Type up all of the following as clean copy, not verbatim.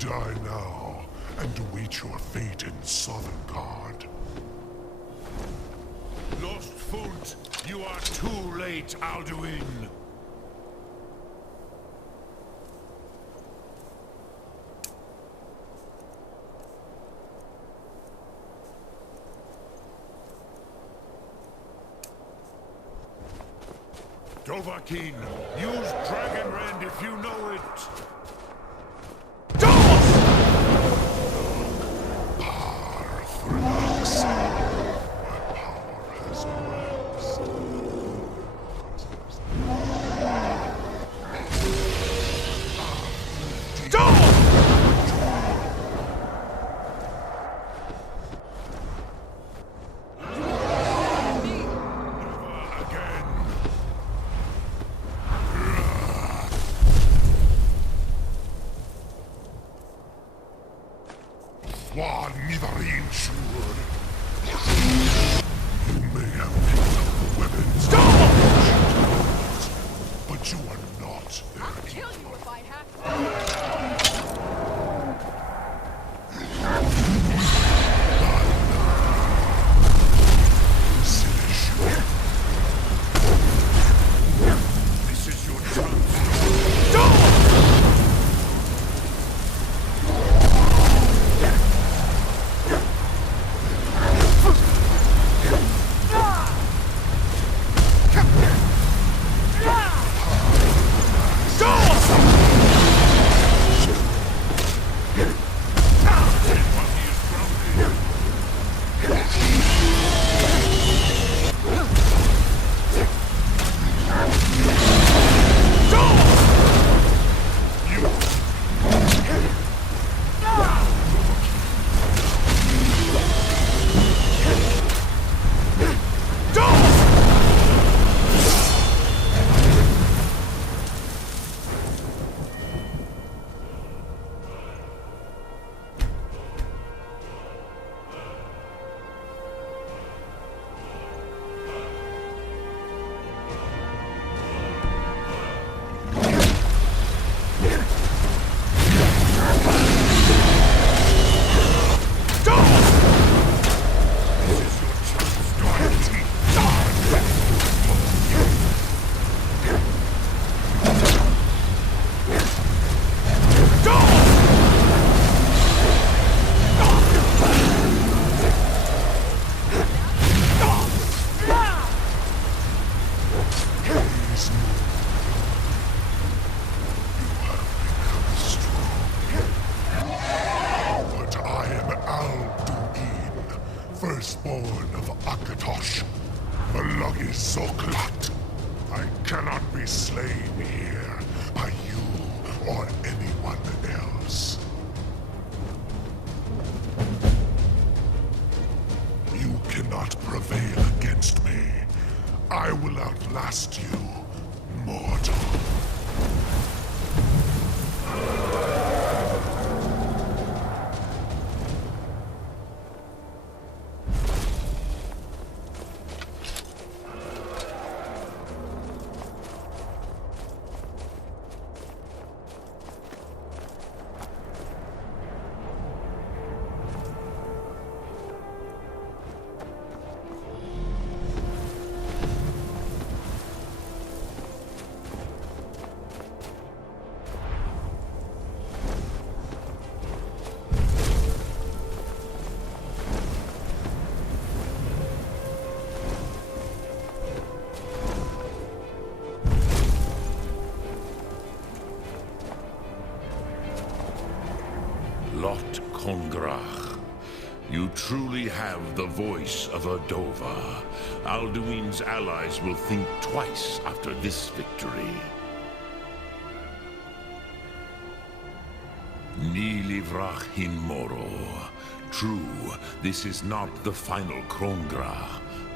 Die now, and await your fate in Sovngarde. Lost foot, you are too late, Alduin. Dovahkiin, use Dragon Rend if you know it. One Nidarin sure. You may have picked up the weapons, but you are not their I'll kill you if I have This is your chance. Firstborn of Akatosh, Malagi Zoklat. I cannot be slain here by you or anyone else. You cannot prevail against me. I will outlast you, mortal. Lot Kongrach. You truly have the voice of a Dova. Alduin's allies will think twice after this victory. Ni livrach hin moro. True, this is not the final Krongra.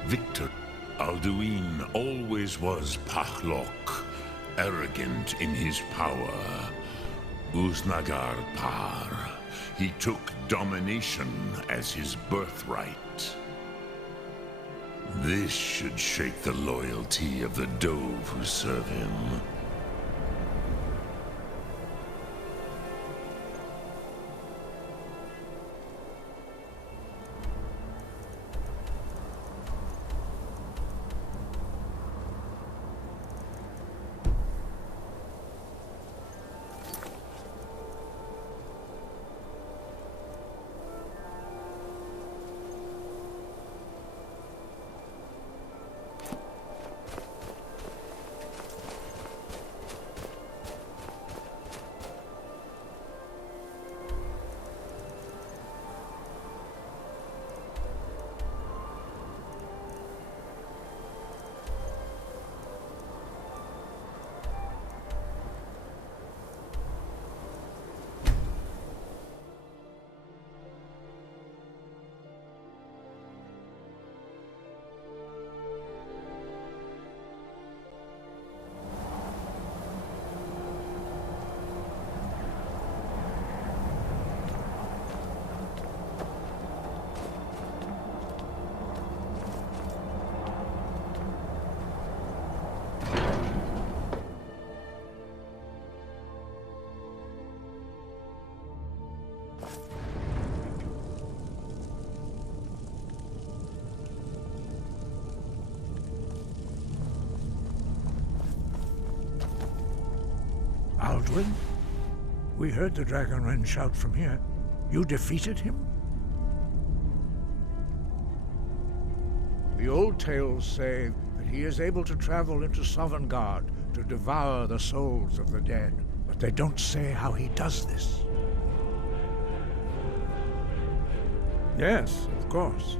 Victor. Alduin always was Pachlok, arrogant in his power. Uznagar Par. He took domination as his birthright. This should shake the loyalty of the Dove who serve him. Alduin? We heard the Dragonren shout from here. You defeated him? The old tales say that he is able to travel into Sovngarde to devour the souls of the dead, but they don't say how he does this. Yes, of course.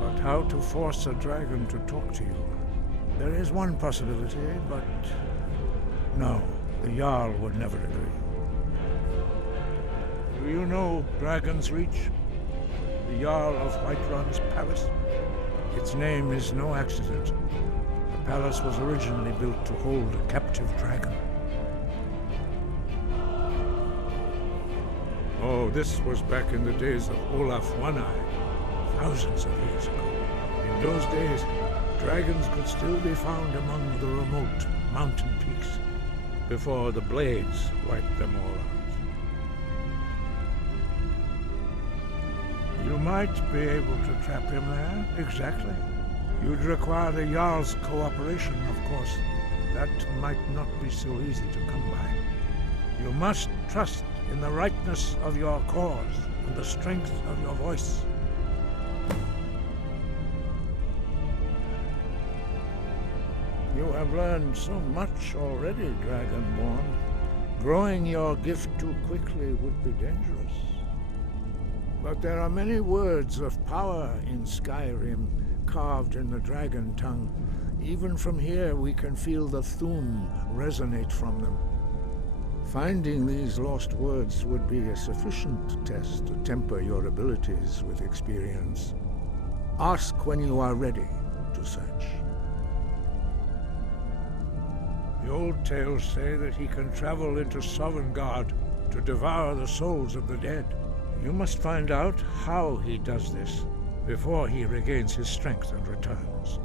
But how to force a dragon to talk to you? There is one possibility, but no, the Jarl would never agree. Do you know Dragon's Reach? The Jarl of Whiterun's palace? Its name is no accident. The palace was originally built to hold a captive dragon. Oh, this was back in the days of Olaf One-Eye, thousands of years ago. In those days, dragons could still be found among the remote mountain peaks, before the blades wiped them all out. You might be able to trap him there, exactly. You'd require the Jarl's cooperation, of course. That might not be so easy to come by. You must trust in the rightness of your cause and the strength of your voice. You have learned so much already, Dragonborn. Growing your gift too quickly would be dangerous. But there are many words of power in Skyrim, carved in the dragon tongue. Even from here we can feel the Thu'um resonate from them. Finding these lost words would be a sufficient test to temper your abilities with experience. Ask when you are ready to search. The old tales say that he can travel into Sovngarde to devour the souls of the dead. You must find out how he does this before he regains his strength and returns.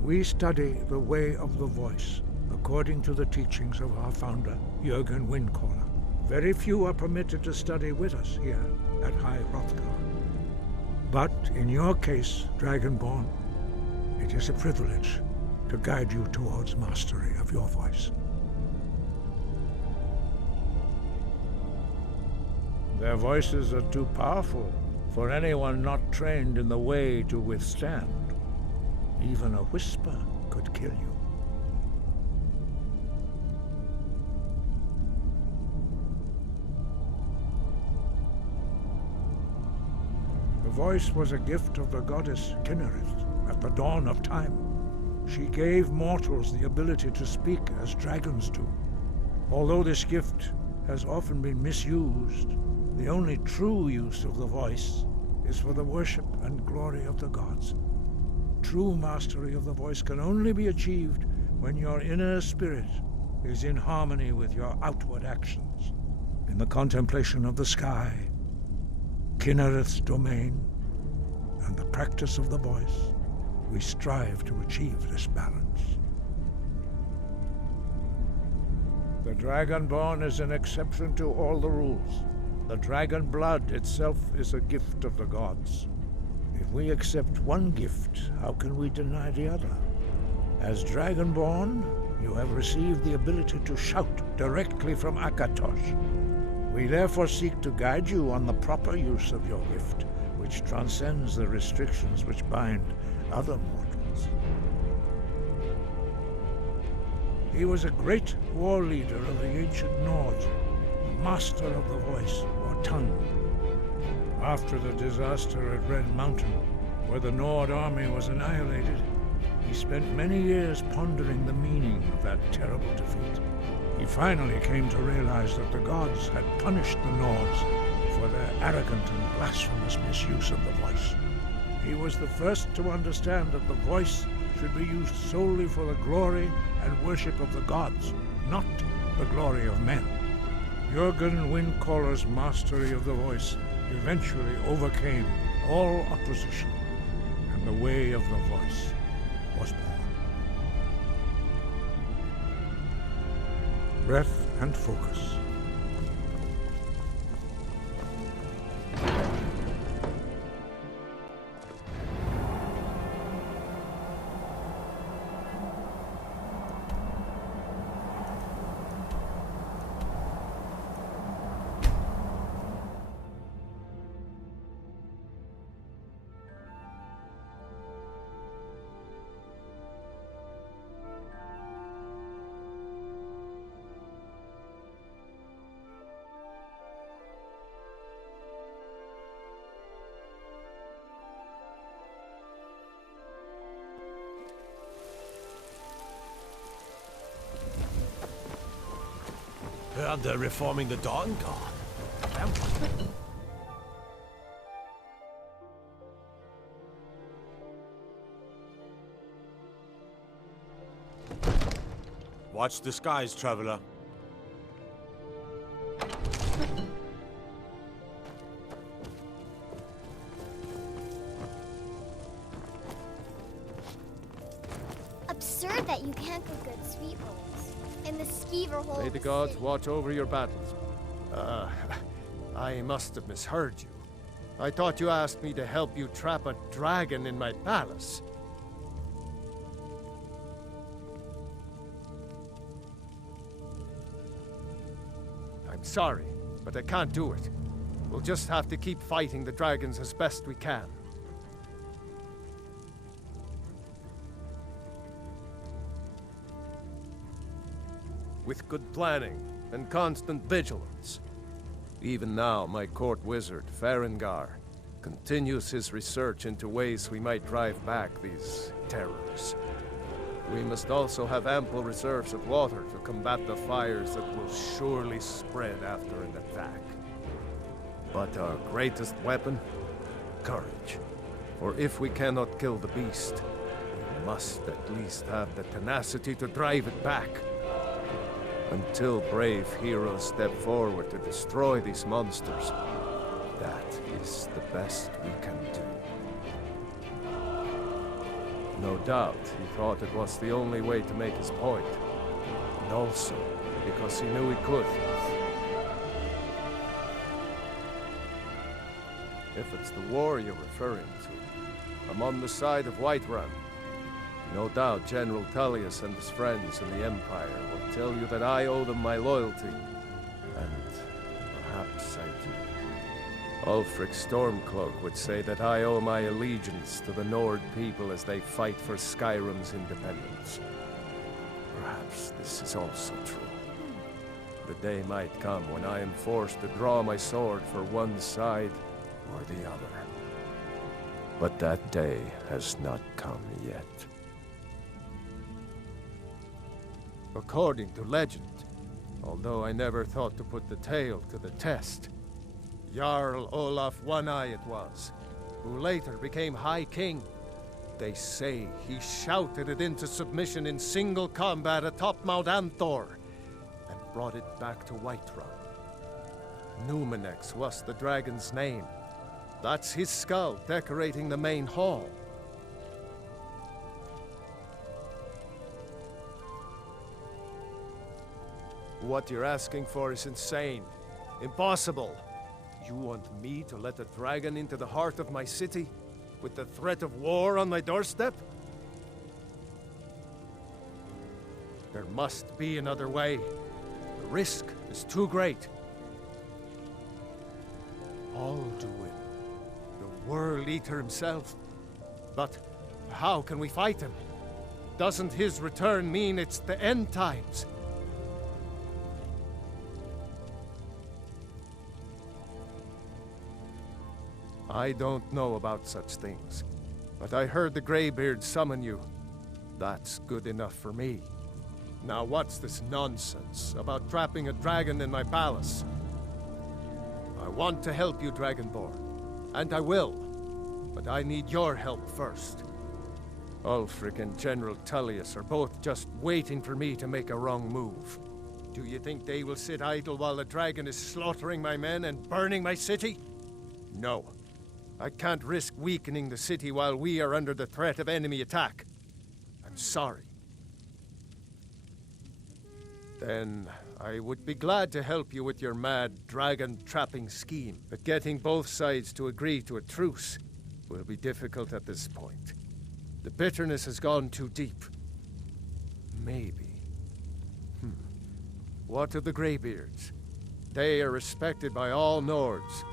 We study the way of the voice, according to the teachings of our founder, Helgen Windcaller. Very few are permitted to study with us here at High Hrothgar. But in your case, Dragonborn, it is a privilege to guide you towards mastery of your voice. Their voices are too powerful for anyone not trained in the way to withstand. Even a whisper could kill you. The voice was a gift of the goddess Kynareth at the dawn of time. She gave mortals the ability to speak as dragons do. Although this gift has often been misused, the only true use of the voice is for the worship and glory of the gods. True mastery of the voice can only be achieved when your inner spirit is in harmony with your outward actions. In the contemplation of the sky, Kynareth's domain, and the practice of the voice, we strive to achieve this balance. The Dragonborn is an exception to all the rules. The dragon blood itself is a gift of the gods. If we accept one gift, how can we deny the other? As Dragonborn, you have received the ability to shout directly from Akatosh. We therefore seek to guide you on the proper use of your gift, which transcends the restrictions which bind other mortals. He was a great war leader of the ancient Nords, master of the voice, or tongue. After the disaster at Red Mountain, where the Nord army was annihilated, he spent many years pondering the meaning of that terrible defeat. He finally came to realize that the gods had punished the Nords for their arrogant and blasphemous misuse of the voice. He was the first to understand that the voice should be used solely for the glory and worship of the gods, not the glory of men. Helgen Windcaller's mastery of the voice eventually overcame all opposition, and the way of the voice was born. Breath and focus. Heard they're reforming the Dawn Guard. Watch the skies, traveler. Absurd that you can't get good sweet rolls. And the skeever hole. May the gods watch over your battles. I must have misheard you. I thought you asked me to help you trap a dragon in my palace. I'm sorry, but I can't do it. We'll just have to keep fighting the dragons as best we can. With good planning and constant vigilance. Even now, my court wizard, Farengar, continues his research into ways we might drive back these terrors. We must also have ample reserves of water to combat the fires that will surely spread after an attack. But our greatest weapon? Courage. For if we cannot kill the beast, we must at least have the tenacity to drive it back. Until brave heroes step forward to destroy these monsters, that is the best we can do. No doubt he thought it was the only way to make his point, and also because he knew he could. If it's the war you're referring to, I'm on the side of Whiterun. No doubt General Tullius and his friends in the Empire will tell you that I owe them my loyalty. And perhaps I do. Ulfric Stormcloak would say that I owe my allegiance to the Nord people as they fight for Skyrim's independence. Perhaps this is also true. The day might come when I am forced to draw my sword for one side or the other. But that day has not come yet. According to legend, although I never thought to put the tale to the test, Jarl Olaf One-Eye it was, who later became High King. They say he shouted it into submission in single combat atop Mount Anthor, and brought it back to Whiterun. Numenex was the dragon's name. That's his skull decorating the main hall. What you're asking for is insane. Impossible. You want me to let a dragon into the heart of my city? With the threat of war on my doorstep? There must be another way. The risk is too great. Alduin, the World-Eater himself. But how can we fight him? Doesn't his return mean it's the end times? I don't know about such things, but I heard the Greybeards summon you. That's good enough for me. Now what's this nonsense about trapping a dragon in my palace? I want to help you, Dragonborn, and I will, but I need your help first. Ulfric and General Tullius are both just waiting for me to make a wrong move. Do you think they will sit idle while the dragon is slaughtering my men and burning my city? No. I can't risk weakening the city while we are under the threat of enemy attack. I'm sorry. Then I would be glad to help you with your mad dragon-trapping scheme, but getting both sides to agree to a truce will be difficult at this point. The bitterness has gone too deep. Maybe. What of the Greybeards? They are respected by all Nords.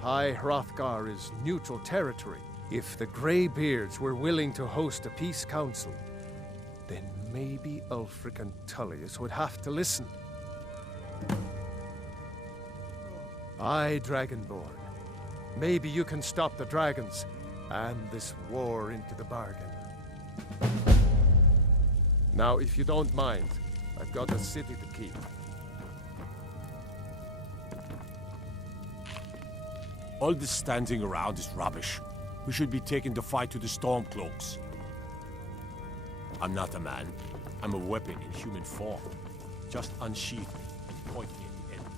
High Hrothgar is neutral territory. If the Greybeards were willing to host a peace council, then maybe Ulfric and Tullius would have to listen. Aye, Dragonborn. Maybe you can stop the dragons, and this war into the bargain. Now, if you don't mind, I've got a city to keep. All this standing around is rubbish. We should be taking the fight to the Stormcloaks. I'm not a man. I'm a weapon in human form. Just unsheath me and point me at the enemy.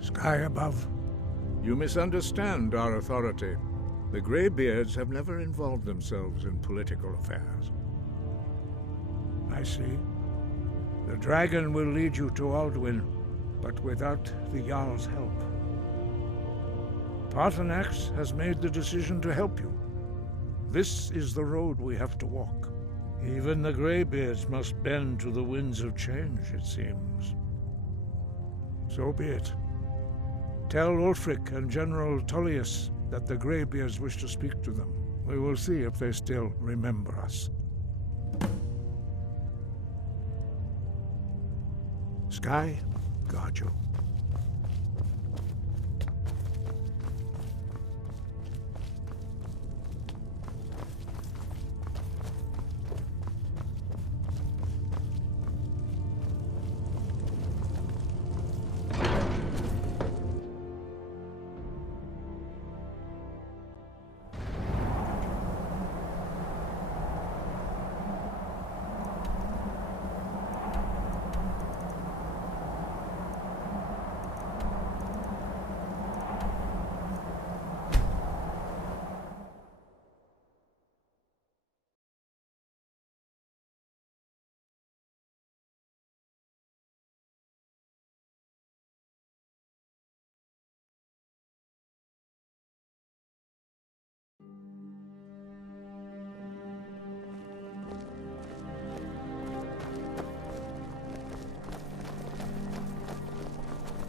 Sky above. You misunderstand our authority. The Greybeards have never involved themselves in political affairs. I see. The dragon will lead you to Alduin, but without the Jarl's help. Paarthurnax has made the decision to help you. This is the road we have to walk. Even the Greybeards must bend to the winds of change, it seems. So be it. Tell Ulfric and General Tullius that the Greybeards wish to speak to them. We will see if they still remember us. Sky, guard you.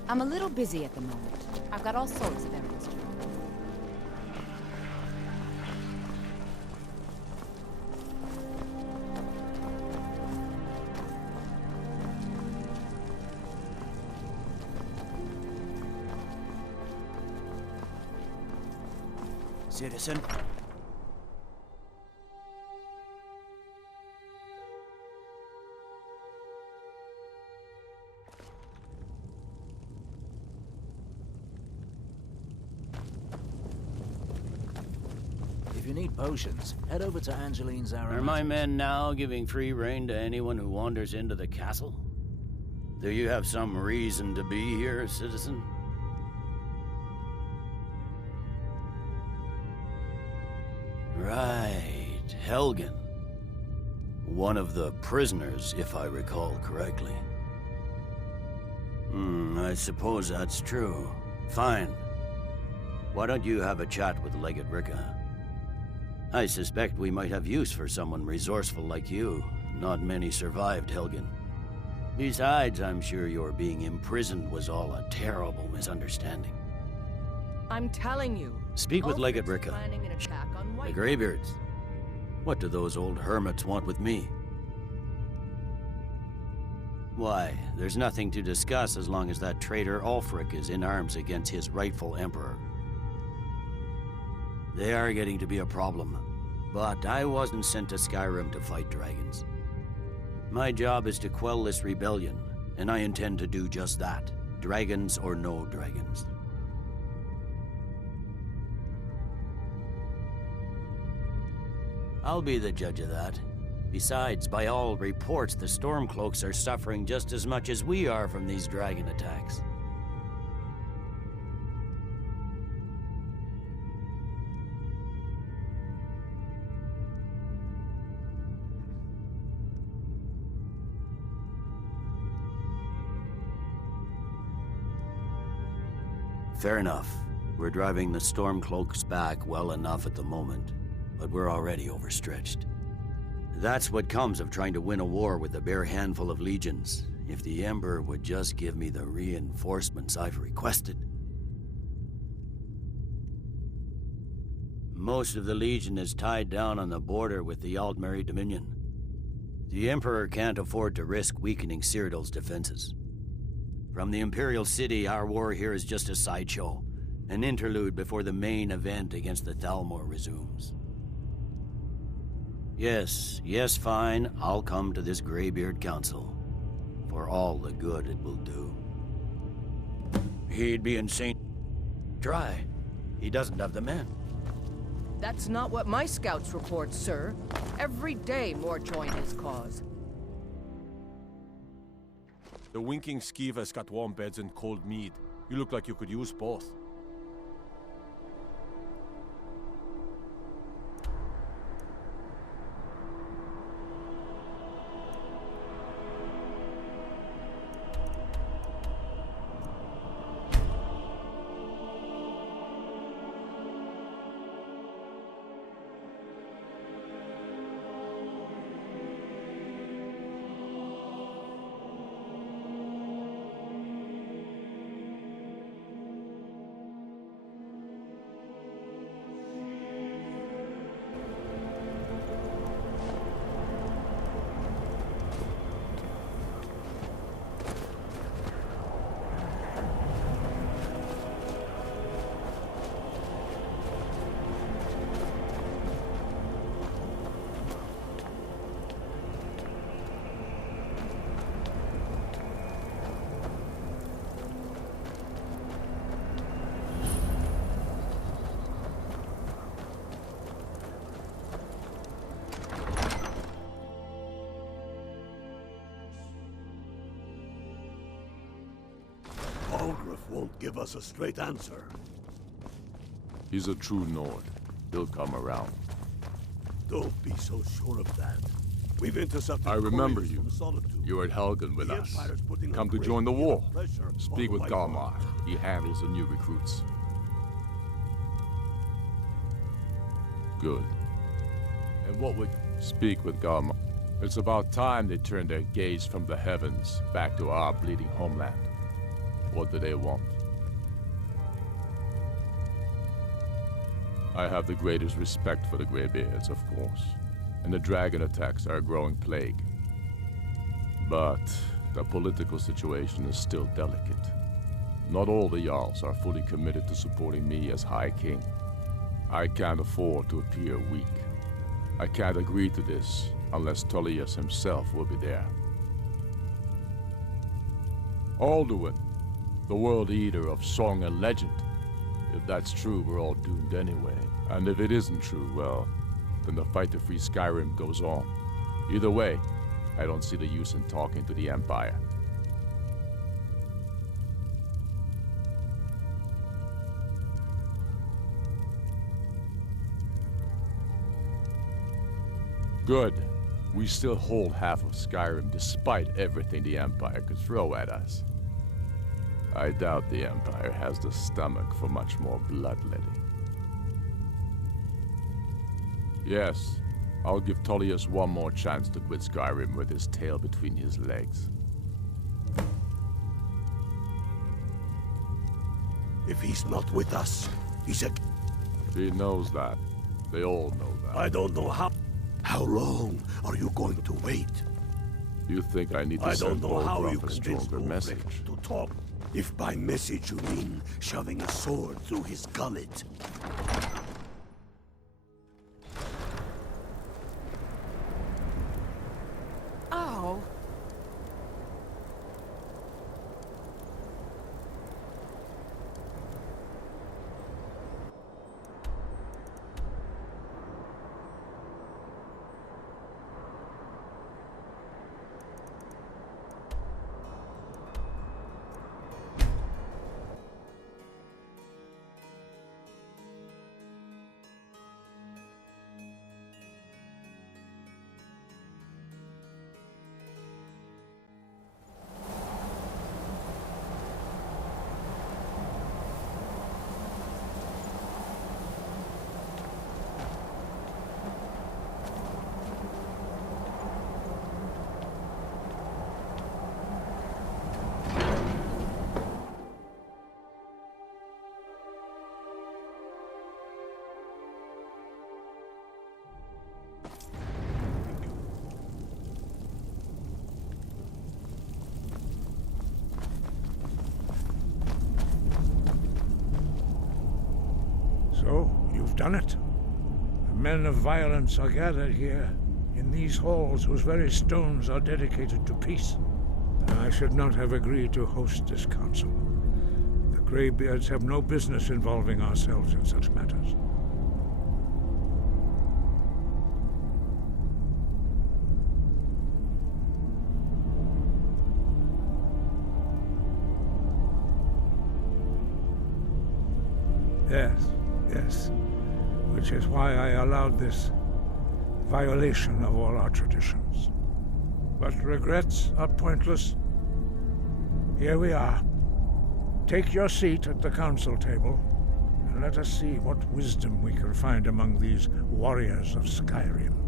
I'm a little busy at the moment. I've got all sorts of errands to run. Citizen. If you need potions, head over to Angeline's Arrow. Are my men now giving free rein to anyone who wanders into the castle? Do you have some reason to be here, citizen? Right, Helgen. One of the prisoners, if I recall correctly. I suppose that's true. Fine. Why don't you have a chat with Legate Ricka? I suspect we might have use for someone resourceful like you. Not many survived, Helgen. Besides, I'm sure your being imprisoned was all a terrible misunderstanding. I'm telling you. Speak with Legate Ricka. Planning an attack on The Whiterun. Greybeards. What do those old hermits want with me? Why, there's nothing to discuss as long as that traitor Ulfric is in arms against his rightful emperor. They are getting to be a problem, but I wasn't sent to Skyrim to fight dragons. My job is to quell this rebellion, and I intend to do just that. Dragons or no dragons. I'll be the judge of that. Besides, by all reports, the Stormcloaks are suffering just as much as we are from these dragon attacks. Fair enough. We're driving the Stormcloaks back well enough at the moment, but we're already overstretched. That's what comes of trying to win a war with a bare handful of legions. If the Emperor would just give me the reinforcements I've requested. Most of the Legion is tied down on the border with the Aldmeri Dominion. The Emperor can't afford to risk weakening Cyrodiil's defenses. From the Imperial City, our war here is just a sideshow, an interlude before the main event against the Thalmor resumes. Yes, fine, I'll come to this Greybeard Council, for all the good it will do. He'd be insane. Try. He doesn't have the men. That's not what my scouts report, sir. Every day more join his cause. The winking Skiva's got warm beds and cold mead. You look like you could use both. Won't give us a straight answer. He's a true Nord. He'll come around. Don't be so sure of that. We've intercepted. I remember couriers you. from Solitude. You were at Helgen with The us. Empire's putting a Come to great join the deal war. of pressure Speak on with Whiterun. Galmar. He handles the new recruits. Good. And what would... Speak with Galmar. It's about time they turned their gaze from the heavens back to our bleeding homeland. What do they want? I have the greatest respect for the Greybeards, of course, and the dragon attacks are a growing plague. But the political situation is still delicate. Not all the Jarls are fully committed to supporting me as High King. I can't afford to appear weak. I can't agree to this unless Tullius himself will be there. Alduin, the World-Eater of song and legend. If that's true, we're all doomed anyway. And if it isn't true, well, then the fight to free Skyrim goes on. Either way, I don't see the use in talking to the Empire. Good. We still hold half of Skyrim despite everything the Empire could throw at us. I doubt the Empire has the stomach for much more bloodletting. Yes, I'll give Tullius one more chance to quit Skyrim with his tail between his legs. If he's not with us, he's a... He knows that. They all know that. I don't know how... How long are you going to wait? You think I need to send Ulfric a stronger message? To talk. If by message you mean shoving a sword through his gullet. Ow. done it. The men of violence are gathered here, in these halls whose very stones are dedicated to peace. I should not have agreed to host this council. The Greybeards have no business involving ourselves in such matters. Yes. Which is why I allowed this violation of all our traditions. But regrets are pointless. Here we are. Take your seat at the council table, and let us see what wisdom we can find among these warriors of Skyrim.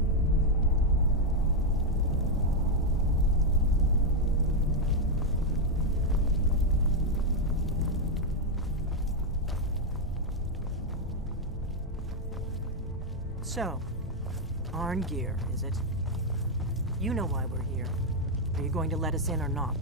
So, Arngeir, is it? You know why we're here. Are you going to let us in or not?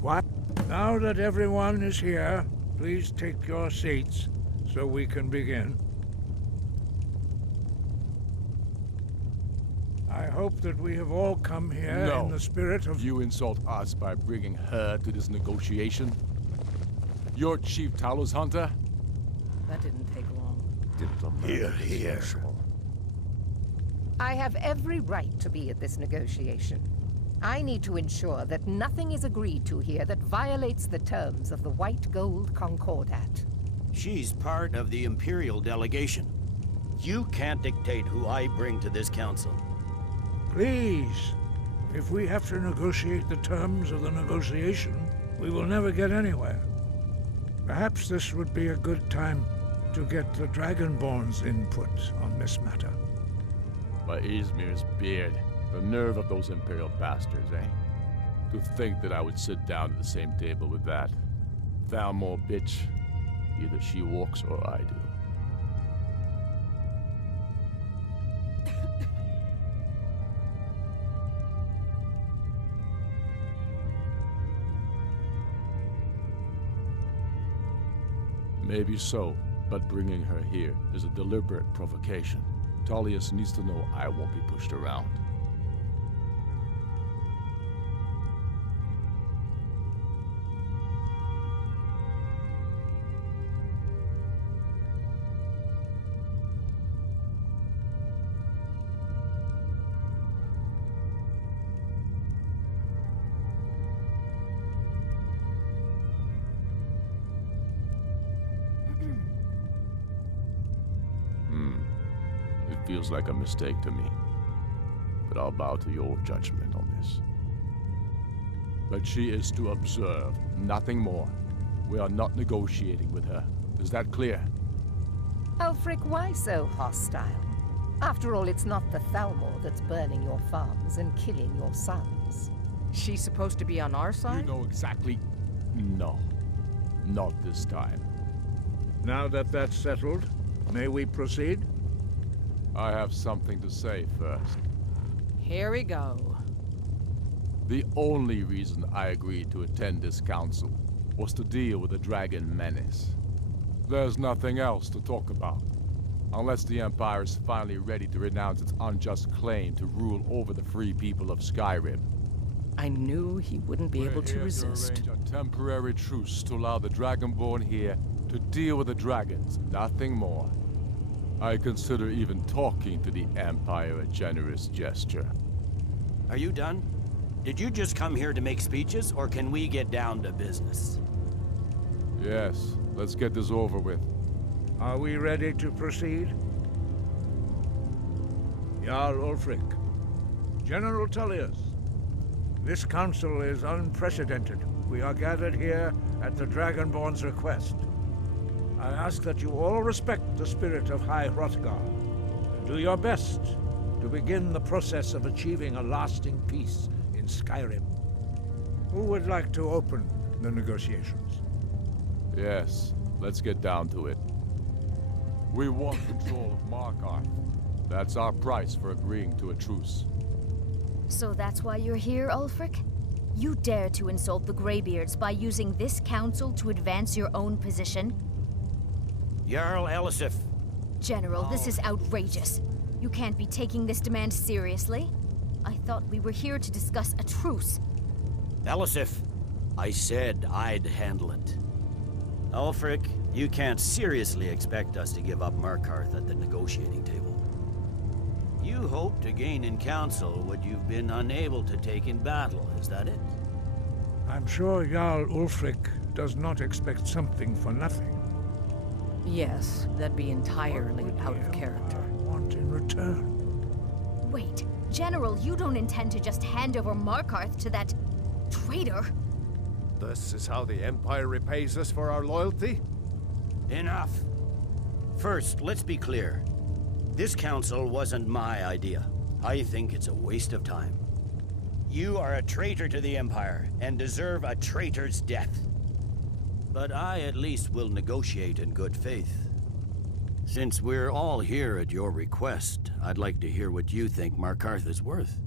What? Now that everyone is here, please take your seats so we can begin. I hope that we have all come here in the spirit of... You insult us by bringing her to this negotiation? You're Chief Talos Hunter? That didn't take long. Here. I have every right to be at this negotiation. I need to ensure that nothing is agreed to here that violates the terms of the White Gold Concordat. She's part of the Imperial delegation. You can't dictate who I bring to this council. Please, if we have to negotiate the terms of the negotiation, we will never get anywhere. Perhaps this would be a good time to get the Dragonborn's input on this matter. By Izmir's beard. The nerve of those Imperial bastards, eh? To think that I would sit down at the same table with that. Thalmor bitch. Either she walks or I do. Maybe so, but bringing her here is a deliberate provocation. Tullius needs to know I won't be pushed around. Feels like a mistake to me, but I'll bow to your judgment on this. But she is to observe, nothing more. We are not negotiating with her. Is that clear? Ulfric, why so hostile? After all, it's not the Thalmor that's burning your farms and killing your sons. She's supposed to be on our side? You know exactly... No. Not this time. Now that that's settled, may we proceed? I have something to say first. Here we go. The only reason I agreed to attend this council was to deal with the dragon menace. There's nothing else to talk about. Unless the Empire is finally ready to renounce its unjust claim to rule over the free people of Skyrim. I knew he wouldn't be able to resist. To arrange a temporary truce to allow the Dragonborn here to deal with the dragons, nothing more. I consider even talking to the Empire a generous gesture. Are you done? Did you just come here to make speeches, or can we get down to business? Yes, let's get this over with. Are we ready to proceed? Jarl Ulfric, General Tullius, This council is unprecedented. We are gathered here at the Dragonborn's request. I ask that you all respect the spirit of High Hrothgar, and do your best to begin the process of achieving a lasting peace in Skyrim. Who would like to open the negotiations? Yes, let's get down to it. We want control of Markarth. That's our price for agreeing to a truce. So that's why you're here, Ulfric? You dare to insult the Greybeards by using this council to advance your own position? Jarl Elisif. General, this is outrageous. You can't be taking this demand seriously. I thought we were here to discuss a truce. Elisif, I said I'd handle it. Ulfric, you can't seriously expect us to give up Markarth at the negotiating table. You hope to gain in council what you've been unable to take in battle, is that it? I'm sure Jarl Ulfric does not expect something for nothing. Yes, that'd be entirely out of character. Want in return? Wait, General, you don't intend to just hand over Markarth to that traitor? This is how the Empire repays us for our loyalty? Enough. First, let's be clear. This council wasn't my idea. I think it's a waste of time. You are a traitor to the Empire, and deserve a traitor's death. But I at least will negotiate in good faith. Since we're all here at your request, I'd like to hear what you think Markarth is worth.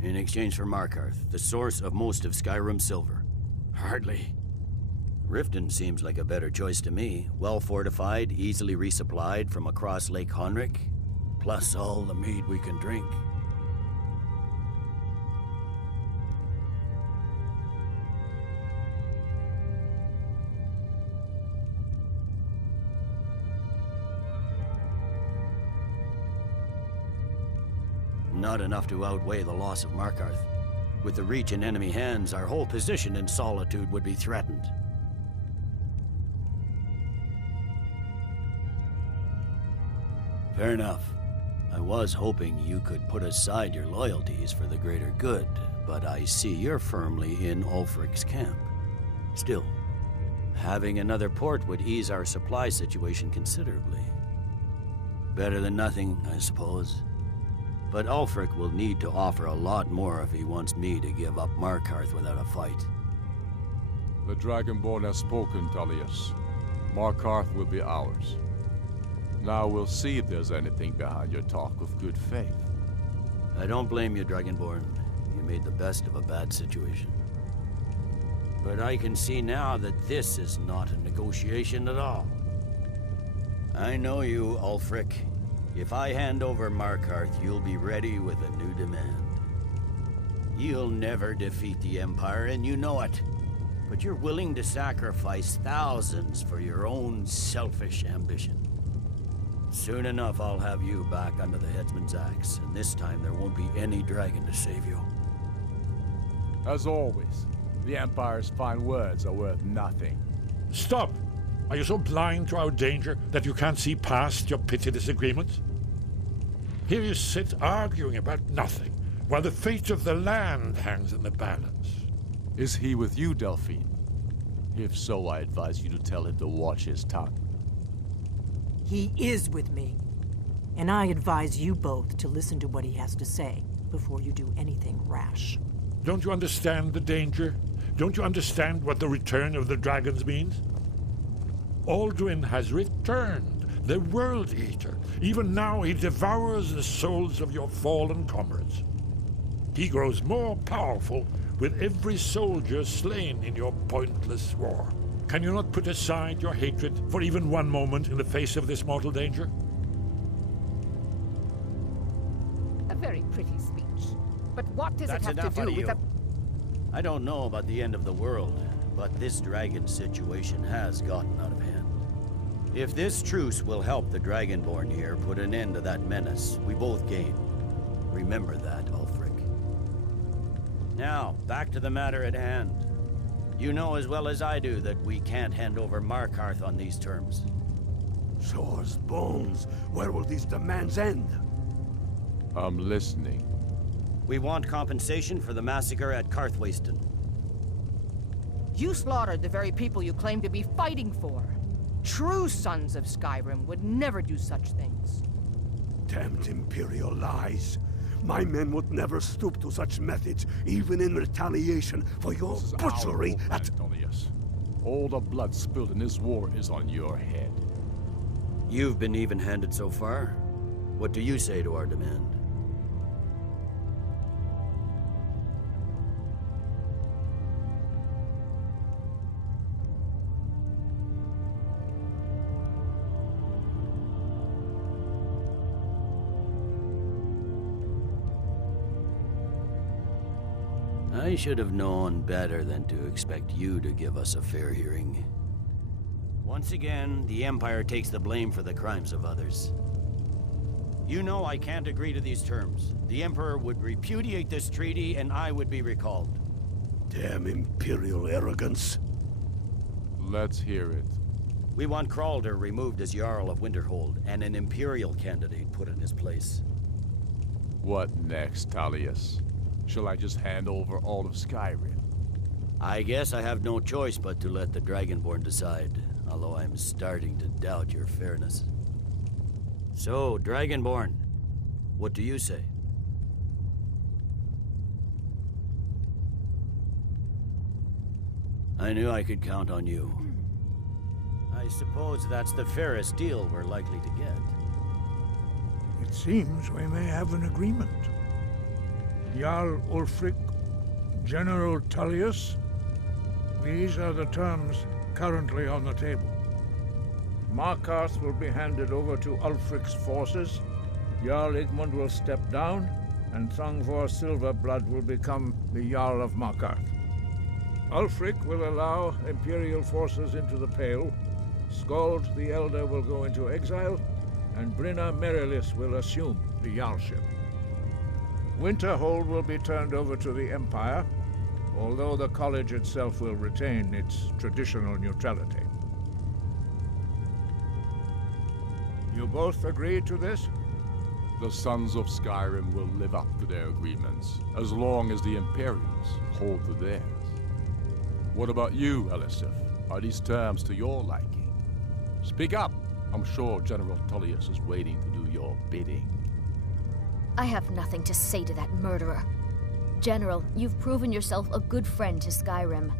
In exchange for Markarth, the source of most of Skyrim's silver. Hardly. Riften seems like a better choice to me. Well fortified, easily resupplied from across Lake Honric, plus all the mead we can drink. Not enough to outweigh the loss of Markarth. With the Reach in enemy hands, our whole position in Solitude would be threatened. Fair enough. I was hoping you could put aside your loyalties for the greater good, but I see you're firmly in Ulfric's camp. Still, having another port would ease our supply situation considerably. Better than nothing, I suppose. But Ulfric will need to offer a lot more if he wants me to give up Markarth without a fight. The Dragonborn has spoken, Tullius. Markarth will be ours. Now we'll see if there's anything behind your talk of good faith. I don't blame you, Dragonborn. You made the best of a bad situation. But I can see now that this is not a negotiation at all. I know you, Ulfric. If I hand over Markarth, you'll be ready with a new demand. You'll never defeat the Empire, and you know it. But you're willing to sacrifice thousands for your own selfish ambition. Soon enough, I'll have you back under the headsman's axe, and this time there won't be any dragon to save you. As always, the Empire's fine words are worth nothing. Stop! Are you so blind to our danger that you can't see past your petty disagreements? Here you sit arguing about nothing, while the fate of the land hangs in the balance. Is he with you, Delphine? If so, I advise you to tell him to watch his tongue. He is with me. And I advise you both to listen to what he has to say before you do anything rash. Don't you understand the danger? Don't you understand what the return of the dragons means? Alduin has returned, the World-Eater. Even now he devours the souls of your fallen comrades. He grows more powerful with every soldier slain in your pointless war. Can you not put aside your hatred for even one moment in the face of this mortal danger? A very pretty speech. But what does it have to do with the... I don't know about the end of the world, but this dragon situation has gotten out of hand. If this truce will help the Dragonborn here put an end to that menace, we both gain. Remember that, Ulfric. Now, back to the matter at hand. You know as well as I do that we can't hand over Markarth on these terms. Swords, bones, where will these demands end? I'm listening. We want compensation for the massacre at Karthwasten. You slaughtered the very people you claim to be fighting for. True sons of Skyrim would never do such things. Damned Imperial lies. My men would never stoop to such methods, even in retaliation for your butchery at... Tullius. All the blood spilled in this war is on your head. You've been even-handed so far. What do you say to our demand? I should have known better than to expect you to give us a fair hearing. Once again, the Empire takes the blame for the crimes of others. You know I can't agree to these terms. The Emperor would repudiate this treaty and I would be recalled. Damn Imperial arrogance. Let's hear it. We want Kralder removed as Jarl of Winterhold and an Imperial candidate put in his place. What next, Tullius? Shall I just hand over all of Skyrim? I guess I have no choice but to let the Dragonborn decide, although I'm starting to doubt your fairness. So, Dragonborn, what do you say? I knew I could count on you. I suppose that's the fairest deal we're likely to get. It seems we may have an agreement. Jarl Ulfric, General Tullius, these are the terms currently on the table. Markarth will be handed over to Ulfric's forces, Jarl Igmund will step down, and Thongvor Silverblood will become the Jarl of Markarth. Ulfric will allow Imperial forces into the Pale, Skald the Elder will go into exile, and Brynna Merilis will assume the Jarlship. Winterhold will be turned over to the Empire, although the college itself will retain its traditional neutrality. You both agree to this? The Sons of Skyrim will live up to their agreements, as long as the Imperials hold to theirs. What about you, Elisif? Are these terms to your liking? Speak up! I'm sure General Tullius is waiting to do your bidding. I have nothing to say to that murderer. General, you've proven yourself a good friend to Skyrim.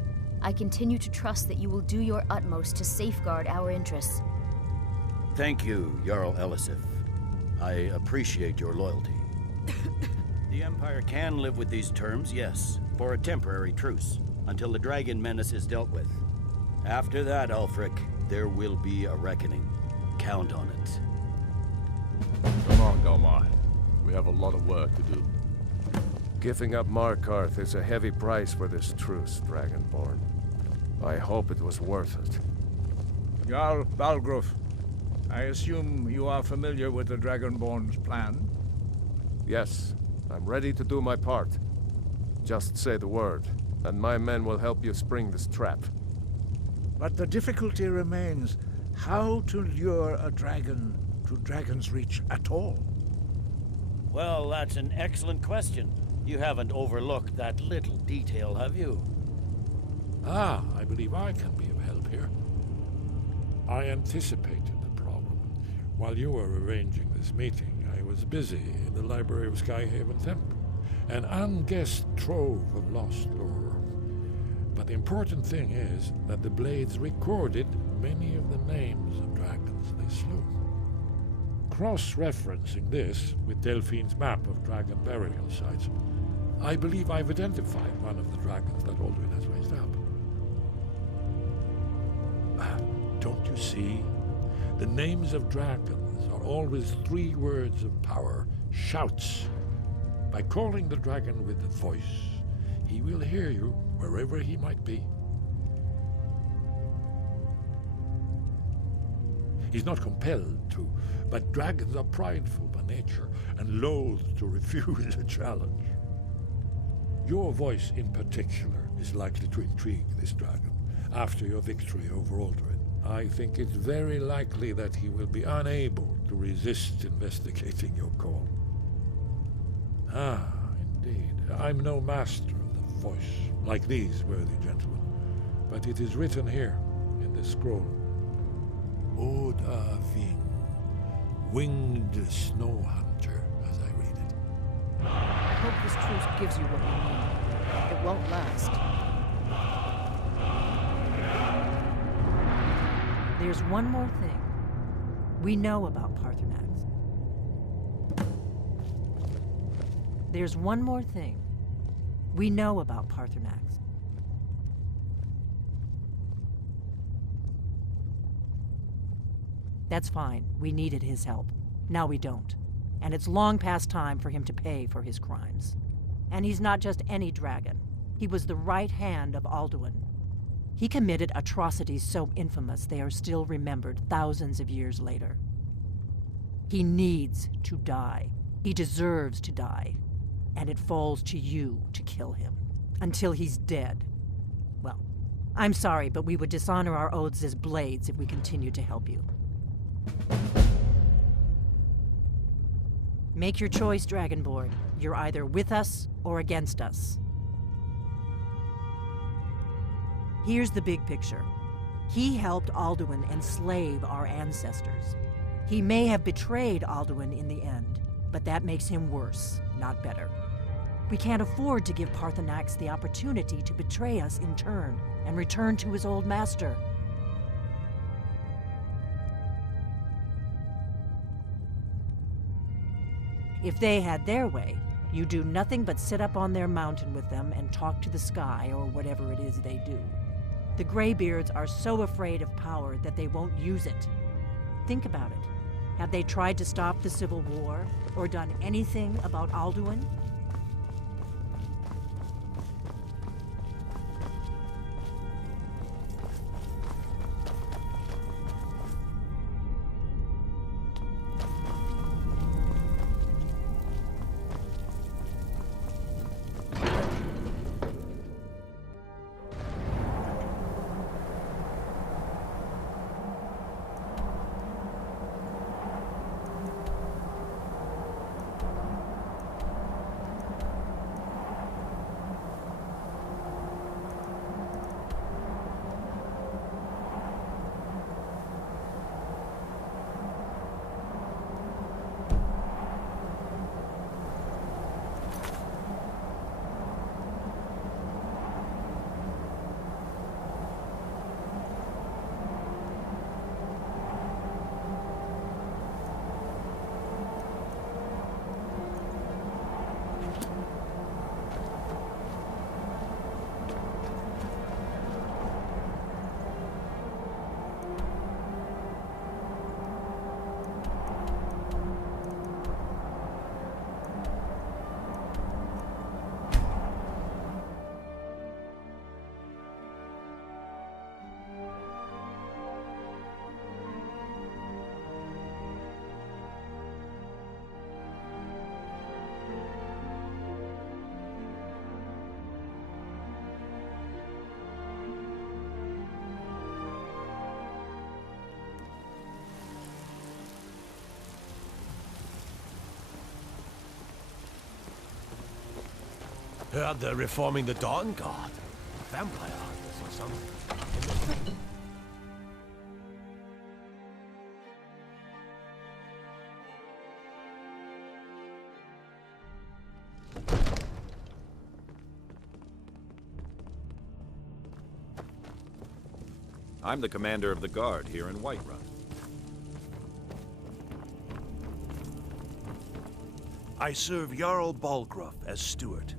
I continue to trust that you will do your utmost to safeguard our interests. Thank you, Jarl Elisif. I appreciate your loyalty. The Empire can live with these terms, yes, for a temporary truce, until the dragon menace is dealt with. After that, Ulfric, there will be a reckoning. Count on it. Come on, Galmar. We have a lot of work to do. Giving up Markarth is a heavy price for this truce, Dragonborn. I hope it was worth it. Jarl Balgruuf, I assume you are familiar with the Dragonborn's plan? Yes, I'm ready to do my part. Just say the word, and my men will help you spring this trap. But the difficulty remains how to lure a dragon to Dragon's Reach at all. Well, that's an excellent question. You haven't overlooked that little detail, have you? Ah, I believe I can be of help here. I anticipated the problem. While you were arranging this meeting, I was busy in the library of Skyhaven Temple, an unguessed trove of lost lore. But the important thing is that the Blades recorded many of the names of dragons they slew. Cross-referencing this with Delphine's map of dragon burial sites, I believe I've identified one of the dragons that Alduin has raised up. Don't you see? The names of dragons are always 3 words of power, shouts. By calling the dragon with a voice, he will hear you wherever he might be. He's not compelled to, but dragons are prideful by nature and loath to refuse a challenge. Your voice in particular is likely to intrigue this dragon after your victory over Alduin. I think it's very likely that he will be unable to resist investigating your call. Ah, indeed. I'm no master of the voice, like these worthy gentlemen, but it is written here in this scroll. Odavin, winged snow hunter, as I read it. I hope this truce gives you what you need. It won't last. There's one more thing. We know about Paarthurnax. There's one more thing. We know about Paarthurnax. That's fine. We needed his help. Now we don't. And it's long past time for him to pay for his crimes. And he's not just any dragon. He was the right hand of Alduin. He committed atrocities so infamous they are still remembered thousands of years later. He needs to die. He deserves to die. And it falls to you to kill him. Until he's dead. Well, I'm sorry, but we would dishonor our oaths as blades if we continued to help you. Make your choice, Dragonborn. You're either with us or against us. Here's the big picture. He helped Alduin enslave our ancestors. He may have betrayed Alduin in the end, but that makes him worse, not better. We can't afford to give Paarthurnax the opportunity to betray us in turn and return to his old master. If they had their way, you do nothing but sit up on their mountain with them and talk to the sky or whatever it is they do. The Greybeards are so afraid of power that they won't use it. Think about it. Have they tried to stop the Civil War or done anything about Alduin? Heard they're reforming the Dawn Guard. Vampire hunters or something. I'm the commander of the guard here in Whiterun. I serve Jarl Balgruuf as steward.